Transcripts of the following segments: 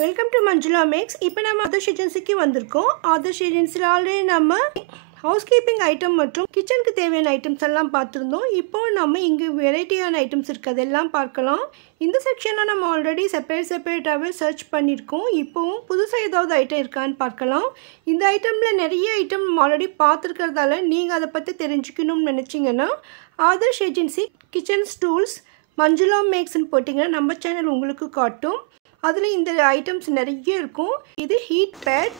Welcome to Manjula maths. இப்போ நம்ம ஆதர்ஷ் ஏஜென்சிக்கு வந்திருக்கோம். ஆதர்ஷ் ஏஜென்சியில் ஆல்ரெடி நம்ம ஹவுஸ் கீப்பிங் ஐட்டம் மற்றும் கிச்சனுக்கு தேவையான ஐட்டம்ஸ் எல்லாம் பார்த்துருந்தோம். இப்போ நம்ம இங்கே வெரைட்டியான ஐட்டம்ஸ் இருக்குது, அதெல்லாம் பார்க்கலாம். இந்த செக்ஷனில் நம்ம ஆல்ரெடி செப்பரேட்டாகவே சர்ச் பண்ணியிருக்கோம். இப்போவும் புதுசாக ஏதாவது ஐட்டம் இருக்கான்னு பார்க்கலாம். இந்த ஐட்டமில் நிறைய ஐட்டம் ஆல்ரெடி பார்த்துருக்கிறதால நீங்கள் அதை பற்றி தெரிஞ்சுக்கணும்னு நினச்சிங்கன்னா Adarsh agency kitchen tools Manjula மேக்ஸ்ன்னு போட்டிங்கன்னா நம்ம சேனல் உங்களுக்கு காட்டும். அதில் இந்த ஐட்டம்ஸ் நிறைய இருக்கும். இது ஹீட் பேட்.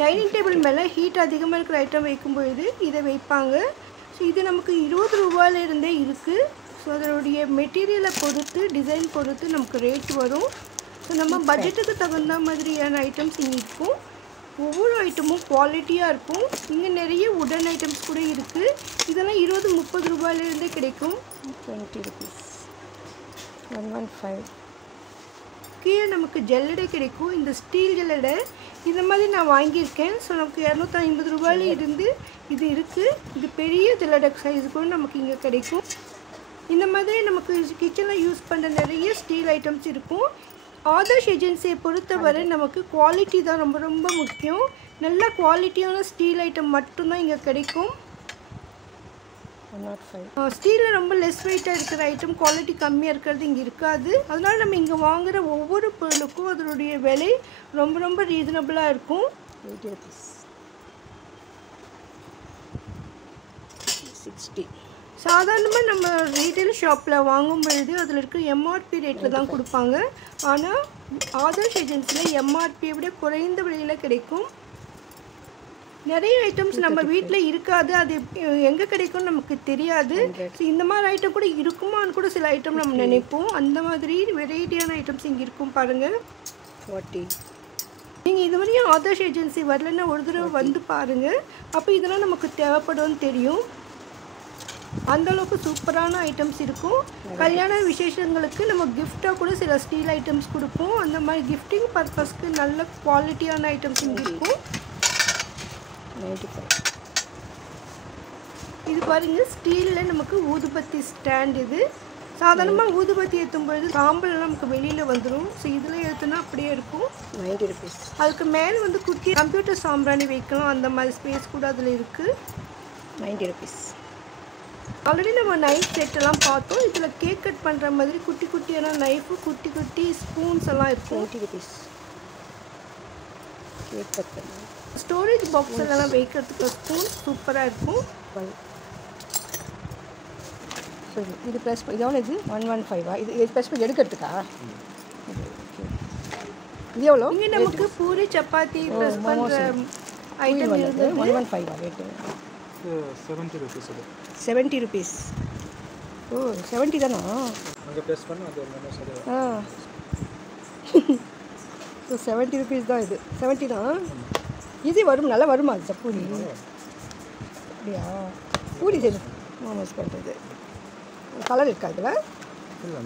டைனிங் டேபிள் மேலே ஹீட் அதிகமாக இருக்கிற ஐட்டம் வைக்கும்பொழுது இதை வைப்பாங்க. ஸோ இது நமக்கு 20 ரூபாயிலிருந்தே இருக்குது. ஸோ அதனுடைய மெட்டீரியலை பொறுத்து டிசைன் பொறுத்து நமக்கு ரேட் வரும். ஸோ நம்ம பட்ஜெட்டுக்கு தகுந்த மாதிரியான ஐட்டம்ஸ் இங்கே இருக்கும். ஒவ்வொரு ஐட்டமும் குவாலிட்டியாக இருக்கும். இங்கே நிறைய உடன் ஐட்டம்ஸ் கூட இருக்குது. இதெல்லாம் 20-30 ரூபாயிலிருந்தே கிடைக்கும். 20 rupees 115. கீழே நமக்கு ஜல்லடை கிடைக்கும். இந்த ஸ்டீல் ஜல்லடை இந்த மாதிரி நான் வாங்கியிருக்கேன். ஸோ நமக்கு 250 ரூபாயில இருந்து இது இருக்குது. இது பெரிய ஜல்லடை சைஸ் கூட நமக்கு இங்கே கிடைக்கும். இந்த மாதிரி நமக்கு கிச்சனில் யூஸ் பண்ணுற நிறைய ஸ்டீல் ஐட்டம்ஸ் இருக்கும். ஆதர்ஷ் ஏஜென்சியை பொறுத்தவரை நமக்கு குவாலிட்டி தான் ரொம்ப ரொம்ப முக்கியம். நல்ல குவாலிட்டியான ஸ்டீல் ஐட்டம் மட்டும்தான் இங்கே கிடைக்கும். ஸ்டீலில் ரொம்ப லெஸ் வெயிட்டாக இருக்கிற ஐட்டம் குவாலிட்டி கம்மியாக இருக்கிறது இங்கே இருக்காது. அதனால் நம்ம இங்கே வாங்குகிற ஒவ்வொரு பொருளுக்கும் அதனுடைய விலை ரொம்ப ரொம்ப ரீசனபிளாக இருக்கும். 60. சாதாரணமாக நம்ம ரீட்டைல் ஷாப்பில் வாங்கும் பொழுது அதில் இருக்கிற எம்ஆர்பி ரேட்டில் தான் கொடுப்பாங்க. ஆனால் ஆதர்ஷ் ஏஜென்சியில் எம்ஆர்பியை விட குறைந்த விலையில் கிடைக்கும். நிறைய ஐட்டம்ஸ் நம்ம வீட்டில் இருக்காது, அது எங்கே கிடைக்கும்னு நமக்கு தெரியாது. ஸோ இந்த மாதிரி ஐட்டம் கூட இருக்குமான்னு கூட சில ஐட்டம் நம்ம நினைப்போம். அந்த மாதிரி வெரைட்டியான ஐட்டம்ஸ் இங்கே இருக்கும் பாருங்கள். 40. நீங்கள் இதுவரையும் ஆதர்ஷ் ஏஜென்சி வரலன்னா ஒரு தடவை வந்து பாருங்கள். அப்போ இதெல்லாம் நமக்கு தேவைப்படும்னு தெரியும். அந்தளவுக்கு சூப்பரான ஐட்டம்ஸ் இருக்கும். கல்யாண விசேஷங்களுக்கு நம்ம கிஃப்டாக கூட சில ஸ்டீல் ஐட்டம்ஸ் கொடுப்போம். அந்த மாதிரி கிஃப்டிங் பர்பஸ்க்கு நல்ல குவாலிட்டியான ஐட்டம்ஸ் இங்கே இருக்கும். 95. இது பாருங்கள், ஸ்டீலில் நமக்கு ஊதுபத்தி ஸ்டாண்ட். இது சாதாரணமாக ஊதுபத்தி ஏற்றும் பொழுது சாம்பல்லாம் நமக்கு வெளியில் வந்துடும். ஸோ இதில் ஏற்றுனா அப்படியே இருக்கும். 90 rupees. அதுக்கு மேலே வந்து குட்டி கம்ப்யூட்டர் சாம்பிராணி வைக்கலாம். அந்த மாதிரி ஸ்பேஸ் கூட அதில் இருக்குது. 90 rupees. ஆல்ரெடி நம்ம நைஃப் செட்டெல்லாம் பார்த்தோம். இதில் கேக் கட் பண்ணுற மாதிரி குட்டி குட்டியான நைஃபு, குட்டி குட்டி ஸ்பூன்ஸ் எல்லாம் இருக்கும். 20 rupees. கேக் கட் பண்ணி ஸ்டோரேஜ் பாக்ஸ் எல்லாம் வைக்கிறதுக்கு ஸ்பூன் சூப்பராக இருக்கும். சரி, இது ப்ளஸ் இது எவ்வளோ? இது 115. இது ப்ளஸ் பண்ணி எடுக்கிறதுக்கா? இது எவ்வளோ? இங்கே நமக்கு பூரி சப்பாத்தி ப்ரெஸ் பண்ணுற ஐட்டம் இருக்குது. 115 ரேட்டு. 70 rupees. 70 rupees. ஓ 70 தானா? அங்கே ப்ரெஸ் பண்ண அது ஒரு ஆ ஸோ 70 rupees தான். இது 70 தான். இது வரும், நல்லா வருமா அது பூரி? அப்படியா? பூரி சரி மோமோஸ் பண்ணுறது. கலர் இருக்கா இதில்? இல்லை,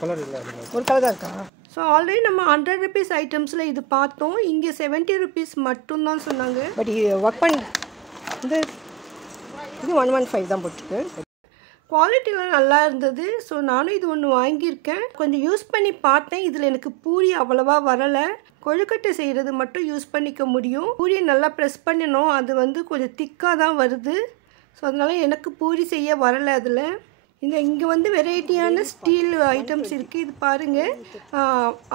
கலர் இல்லை, ஒரு கலர் தான் இருக்கா? ஸோ ஆல்ரெடி நம்ம 100 rupees ஐட்டம்ஸில் இது பார்த்தோம். இங்கே 70 rupees மட்டும்தான் சொன்னாங்க. பட் ஒர்க் பண்ணி இது 115 தான் போட்டிருக்கு. குவாலிட்டிலாம் நல்லா இருந்தது. ஸோ நானும் இது ஒன்று வாங்கியிருக்கேன். கொஞ்சம் யூஸ் பண்ணி பார்த்தேன். இதில் எனக்கு பூரி அவ்வளோவா வரலை. கொழுக்கட்டை செய்கிறது மட்டும் யூஸ் பண்ணிக்க முடியும். பூரியை நல்லா ப்ரெஸ் பண்ணணும். அது வந்து கொஞ்சம் திக்காக தான் வருது. ஸோ அதனால் எனக்கு பூரி செய்ய வரலை. அதில் இங்கே வந்து வெரைட்டியான ஸ்டீல் ஐட்டம்ஸ் இருக்குது. இது பாருங்கள்,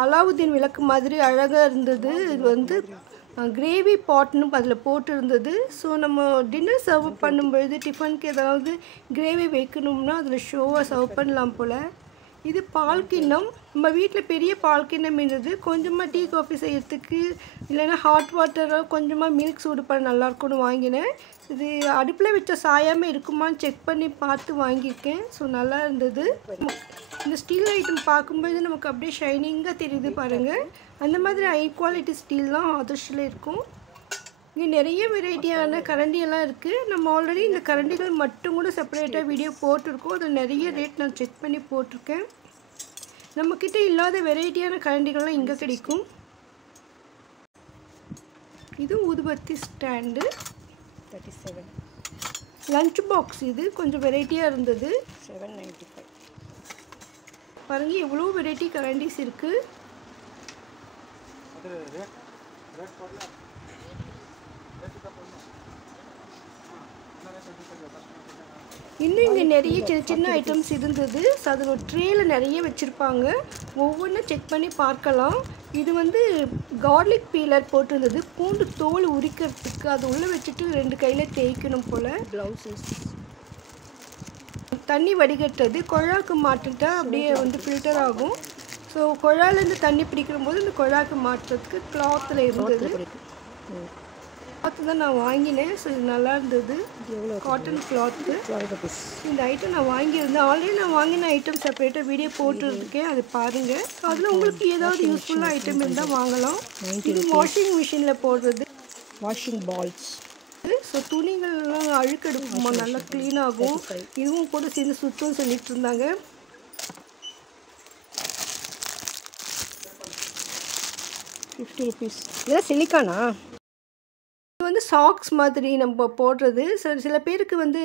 அலாவுதீன் விளக்கு மாதிரி அழகாக இருந்தது. இது வந்து கிரேவி பாட்னு அதில் போட்டு இருந்தது. ஸோ நம்ம டின்னர் சர்வ் பண்ணும்பொழுது டிஃபனுக்கு ஏதாவது கிரேவி வைக்கணும்னா அதில் ஷோவாக சர்வ் பண்ணலாம் போல். இது பால் கிண்ணம். நம்ம வீட்டில் பெரிய பால் கிண்ணம் இருந்தது. கொஞ்சமாக டீ காஃபி செய்கிறதுக்கு இல்லைன்னா ஹாட் வாட்டராக கொஞ்சமாக மில்க் சூடு பண்ண நல்லாயிருக்கும்னு வாங்கினேன். இது அடுப்பில் வச்ச சாயாமல் இருக்குமான்னு செக் பண்ணி பார்த்து வாங்கியிருக்கேன். ஸோ நல்லா இருந்தது. இந்த ஸ்டீல் ஐட்டம் பார்க்கும்போது நமக்கு அப்படியே ஷைனிங்காக தெரியுது பாருங்கள். அந்த மாதிரி ஹை குவாலிட்டி ஸ்டீல் தான் ஆதர்ஷில் இருக்கும். இங்கே நிறைய வெரைட்டியான கரண்டியெல்லாம் இருக்குது. நம்ம ஆல்ரெடி இந்த கரண்டிகள் மட்டும் கூட செப்பரேட்டாக வீடியோ போட்டிருக்கோம். அதில் நிறைய ரேட் நான் செக் பண்ணி போட்டிருக்கேன். நம்மக்கிட்ட இல்லாத வெரைட்டியான கரண்டிகள்லாம் இங்கே கிடைக்கும். இது ஊதுபத்தி ஸ்டாண்டு. 37. Lunch box. இது கொஞ்சம் வெரைட்டியாக இருந்தது. 795. பாருங்கள் எவ்வளோ வெரைட்டி கரண்டிஸ் இருக்குது. रेट पड़ला रेट का पड़ला இன்னும் இங்கே நிறைய சின்ன சின்ன ஐட்டம்ஸ் இருந்தது. ஸோ அதில் ஒரு ட்ரேயில் நிறைய வச்சுருப்பாங்க. ஒவ்வொன்றும் செக் பண்ணி பார்க்கலாம். இது வந்து கார்லிக் பீலர் போட்டிருந்தது. பூண்டு தோல் உரிக்கிறதுக்கு அது உள்ளே வச்சுட்டு 2 கையில் தேய்க்கணும் போல். ப்ளவுஸஸ் தண்ணி வடிகட்டுறது குழாக்கு மாட்டுட்டா அப்படியே வந்து ஃபில்டர் ஆகும். ஸோ குழாலேருந்து தண்ணி பிடிக்கிற போது இந்த குழாக்கு மாட்டுறதுக்கு கிளாத்தில் இருந்தது. கிளாத்து தான் நான் வாங்கினேன். ஸோ இது நல்லா இருந்தது. Cotton cloth. 12 rupees. இந்த ஐட்டம் நான் வாங்கியிருந்தேன். ஆல்ரெடி நான் வாங்கின ஐட்டம் செப்பரேட்டாக வீடியோ போட்டுருக்கேன், அது பாருங்கள். அதில் உங்களுக்கு ஏதாவது யூஸ்ஃபுல்லாக ஐட்டம் இருந்தால் வாங்கலாம். இது வாஷிங் மிஷினில் போடுறது. Washing balls. ஸோ துணிகள்லாம் அழுக்கெடுக்குமா, நல்லா க்ளீன் ஆகும். இதுவும் கூட சேர்ந்து சுத்தம் சொல்லிட்டு இருந்தாங்க. ₹50. இதெல்லாம் சிலிக்கானா? இது வந்து சாக்ஸ் மாதிரி நம்ம போடுறது. சில பேருக்கு வந்து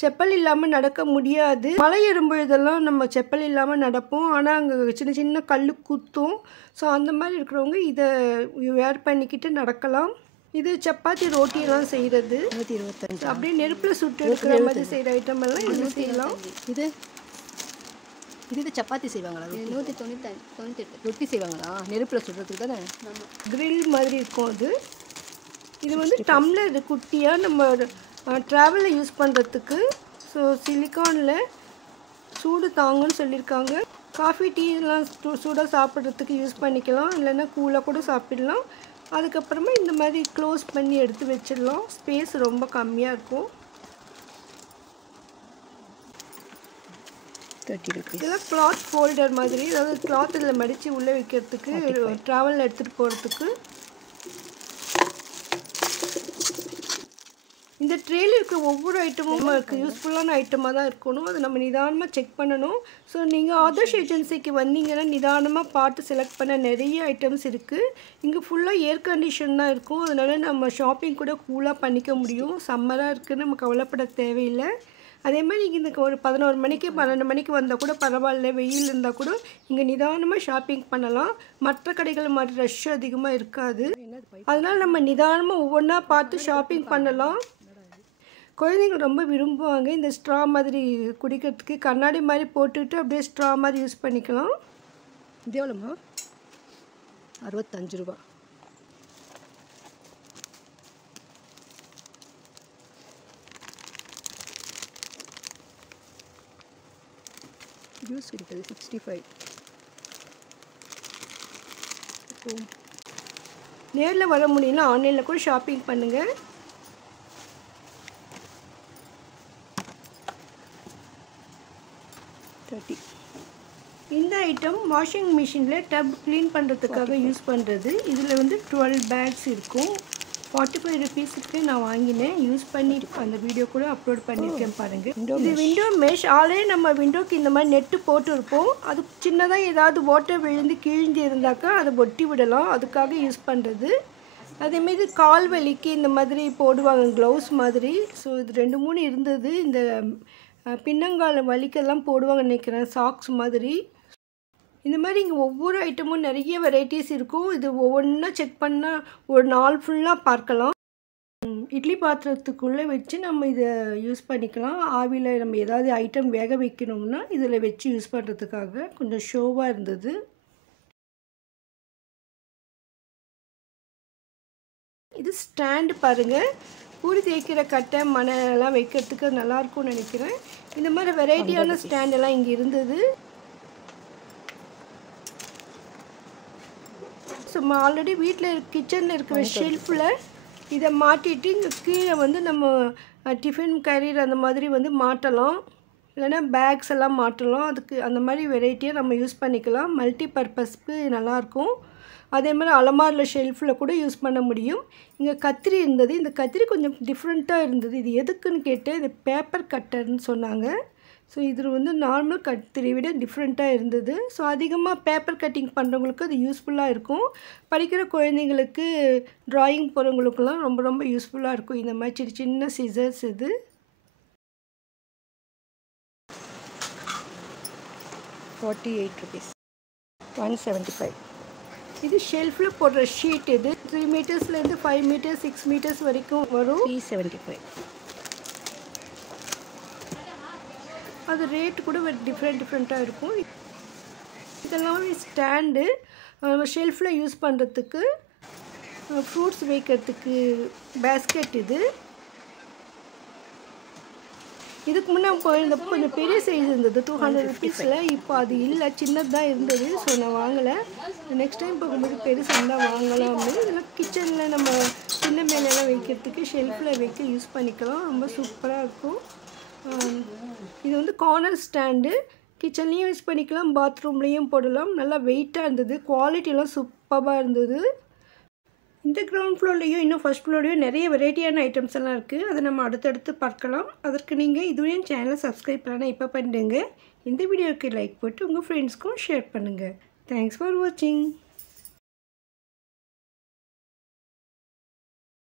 செப்பல் இல்லாமல் நடக்க முடியாது. மலை ஏறும்பொழுதெல்லாம் நம்ம செப்பல் இல்லாமல் நடப்போம். ஆனால் அங்கே சின்ன சின்ன கல் குத்தும். ஸோ அந்த மாதிரி இருக்கிறவங்க இதை வேர் பண்ணிக்கிட்டு நடக்கலாம். இது சப்பாத்தி ரோட்டியெல்லாம் செய்கிறது. 125. அப்படியே நெருப்பில் சுட்டு எடுக்கிற மாதிரி செய்கிற ஐட்டம் எல்லாம் இது செய்யலாம். இது இது சப்பாத்தி செய்வாங்களா? 198. ரொட்டி செய்வாங்களா? நெருப்பில் சுடுறதுக்கு தானே? கிரில் மாதிரி இருக்கும் அது. இது வந்து டம்ளர், இது குட்டியாக நம்ம ட்ராவலில் யூஸ் பண்ணுறதுக்கு. ஸோ சிலிக்கானில் சூடு தாங்குன்னு சொல்லியிருக்காங்க. காஃபி டீ எல்லாம் சூடாக சாப்பிட்றதுக்கு யூஸ் பண்ணிக்கலாம். இல்லைன்னா கூலாக கூட சாப்பிடலாம். அதுக்கப்புறமா இந்த மாதிரி க்ளோஸ் பண்ணி எடுத்து வச்சிடலாம். ஸ்பேஸ் ரொம்ப கம்மியாக இருக்கும். 30 rupees. இதெல்லாம் கிளாத் ஃபோல்டர் மாதிரி, அதாவது கிளாத் இதில் மடித்து உள்ளே வைக்கிறதுக்கு, ட்ராவலில் எடுத்துகிட்டு போகிறதுக்கு. இந்த ட்ரேயில் இருக்கிற ஒவ்வொரு ஐட்டமும் நமக்கு யூஸ்ஃபுல்லான ஐட்டமாக தான் இருக்கணும். அது நம்ம நிதானமாக செக் பண்ணணும். ஸோ நீங்கள் ஆதர்ஷ் ஏஜென்சிக்கு வந்தீங்கன்னா நிதானமாக பார்த்து செலக்ட் பண்ண நிறைய ஐட்டம்ஸ் இருக்குது. இங்கே ஃபுல்லாக ஏர் கண்டிஷன் தான் இருக்கும். அதனால் நம்ம ஷாப்பிங் கூட கூலாக பண்ணிக்க முடியும். சம்மராக இருக்குதுன்னு நம்ம கவலைப்பட தேவையில்லை. அதே மாதிரி நீங்கள் இந்த ஒரு 11 மணிக்கு 12 மணிக்கு வந்தால் கூட பரவாயில்ல, வெயில் இருந்தால் கூட இங்கே நிதானமாக ஷாப்பிங் பண்ணலாம். மற்ற கடைகள் மாதிரி ரஷ் அதிகமாக இருக்காது. அதனால் நம்ம நிதானமாக ஒவ்வொன்றா பார்த்து ஷாப்பிங் பண்ணலாம். குழந்தைங்க ரொம்ப விரும்புவாங்க இந்த ஸ்ட்ரா மாதிரி குடிக்கிறதுக்கு. கண்ணாடி மாதிரி போட்டுட்டு அப்படியே ஸ்ட்ரா மாதிரி யூஸ் பண்ணிக்கலாம். இது எவ்வளோம்மா? 65 ரூபா. ஜூஸ் இருக்குது 65. நேரில் வர முடியல, ஆன்லைனில் கூட ஷாப்பிங் பண்ணுங்கள். இந்த ஐட்டம் வாஷிங் மிஷினில் டப் க்ளீன் பண்ணுறதுக்காக யூஸ் பண்ணுறது. இதில் வந்து 12 பேக்ஸ் இருக்கும். 45 rupeesக்கு நான் வாங்கினேன். யூஸ் பண்ணி அந்த வீடியோ கூட அப்லோட் பண்ணியிருக்கேன் பாருங்கள். இது விண்டோ மெஷ். ஆல்ரெடி நம்ம விண்டோக்கு இந்த மாதிரி நெட்டு போட்டுருப்போம். அது சின்னதாக ஏதாவது ஓட்டை விழுந்து கிழிஞ்சு இருந்தாக்கா அதை ஒட்டி விடலாம். அதுக்காக யூஸ் பண்ணுறது. அதேமாரி கால் வலிக்கு இந்த மாதிரி போடுவாங்க, க்ளவுஸ் மாதிரி. ஸோ இது 2 3 இருந்தது. இந்த பின்னங்கால வலிக்கெல்லாம் போடுவாங்க நினைக்கிறேன், சாக்ஸ் மாதிரி. இந்த மாதிரி இங்கே ஒவ்வொரு ஐட்டமும் நிறைய வெரைட்டிஸ் இருக்கும். இது ஒவ்வொன்றா செக் பண்ணால் ஒரு நாள் ஃபுல்லாக பார்க்கலாம். இட்லி பாத்திரத்துக்குள்ளே வச்சு நம்ம இதை யூஸ் பண்ணிக்கலாம். ஆவியில் நம்ம ஏதாவது ஐட்டம் வேக வைக்கணும்னா இதில் வச்சு யூஸ் பண்ணுறதுக்காக கொஞ்சம் ஷோவாக இருந்தது. இது ஸ்டாண்டு பாருங்கள். பூரி தேய்க்கிற கட்டை மணலாம் வைக்கிறதுக்கு நல்லாயிருக்கும்னு நினைக்கிறேன். இந்த மாதிரி வெரைட்டியான ஸ்டாண்டெல்லாம் இங்கே இருந்தது. சும்மா ஆல்ரெடி வீட்டில் கிச்சனில் இருக்கிற ஷெல்ஃபில் இதை மாட்டிட்டு இங்கே கீழே வந்து நம்ம டிஃபன் கேரியர் அந்த மாதிரி வந்து மாட்டலாம். இல்லைன்னா பேக்ஸ் எல்லாம் மாட்டலாம். அதுக்கு அந்த மாதிரி வெரைட்டியாக நம்ம யூஸ் பண்ணிக்கலாம். மல்டி பர்பஸ்க்கு நல்லாயிருக்கும். அதே மாதிரி அலமாரில் ஷெல்ஃபில் கூட யூஸ் பண்ண முடியும். இங்கே கத்திரி இருந்தது. இந்த கத்திரி கொஞ்சம் டிஃப்ரெண்ட்டாக இருந்தது. இது எதுக்குன்னு கேட்டேன். இது பேப்பர் கட்டர்னு சொன்னாங்க. ஸோ இது வந்து நார்மல் கத்திரி விட டிஃப்ரெண்ட்டாக இருந்தது. ஸோ அதிகமாக பேப்பர் கட்டிங் பண்ணுறவங்களுக்கு அது யூஸ்ஃபுல்லாக இருக்கும். படிக்கிற குழந்தைங்களுக்கு, ட்ராயிங் போகிறவங்களுக்கெல்லாம் ரொம்ப ரொம்ப யூஸ்ஃபுல்லாக இருக்கும் இந்த மாதிரி சின்ன சின்ன சிசர்ஸ். இது 48 rupees. 175. இது ஷெல்ஃபில் போடுற ஷீட். இது 3 மீட்டர்ஸ்லேருந்து 5 மீட்டர்ஸ் 6 மீட்டர்ஸ் வரைக்கும் வரும். 375. அது ரேட் கூட டிஃப்ரெண்ட்டாக இருக்கும். இதெல்லாம் ஸ்டாண்டு ஷெல்ஃபில் யூஸ் பண்ணுறதுக்கு, ஃப்ரூட்ஸ் வைக்கிறதுக்கு பேஸ்கெட். இதுக்கு முன்னே போயிருந்தப்போ கொஞ்சம் பெரிய சைஸ் இருந்தது 200 ருபீஸில். இப்போ அது இல்லை, சின்னதாக இருந்தது. ஸோ நான் வாங்கலை. நெக்ஸ்ட் டைம் போகும்போது பெருசாக தான் வாங்கலாம். இதெல்லாம் கிச்சனில் நம்ம சின்ன மேலெல்லாம் வைக்கிறதுக்கு ஷெல்ஃபில் வைக்க யூஸ் பண்ணிக்கலாம். ரொம்ப சூப்பராக இருக்கும். இது வந்து கார்னர் ஸ்டாண்டு. கிச்சன்லேயும் யூஸ் பண்ணிக்கலாம், பாத்ரூம்லேயும் போடலாம். நல்லா வெயிட்டாக இருந்தது. குவாலிட்டியெல்லாம் சூப்பராக இருந்தது. இந்த கிரவுண்ட் ஃப்ளோர்லேயும் இன்னும் ஃபர்ஸ்ட் ஃப்ளோர்லேயும் நிறைய வெரைட்டியான ஐட்டம்ஸ் எல்லாம் இருக்குது. அதை நம்ம அடுத்தடுத்து பார்க்கலாம். அதற்கு நீங்கள் இதுவும் சேனலை சப்ஸ்கிரைப் பண்ணலாம், இப்போ பண்ணிடுங்க. இந்த வீடியோவுக்கு லைக் போட்டு உங்கள் ஃப்ரெண்ட்ஸ்க்கும் ஷேர் பண்ணுங்கள். தேங்க்ஸ் ஃபார் வாட்சிங்.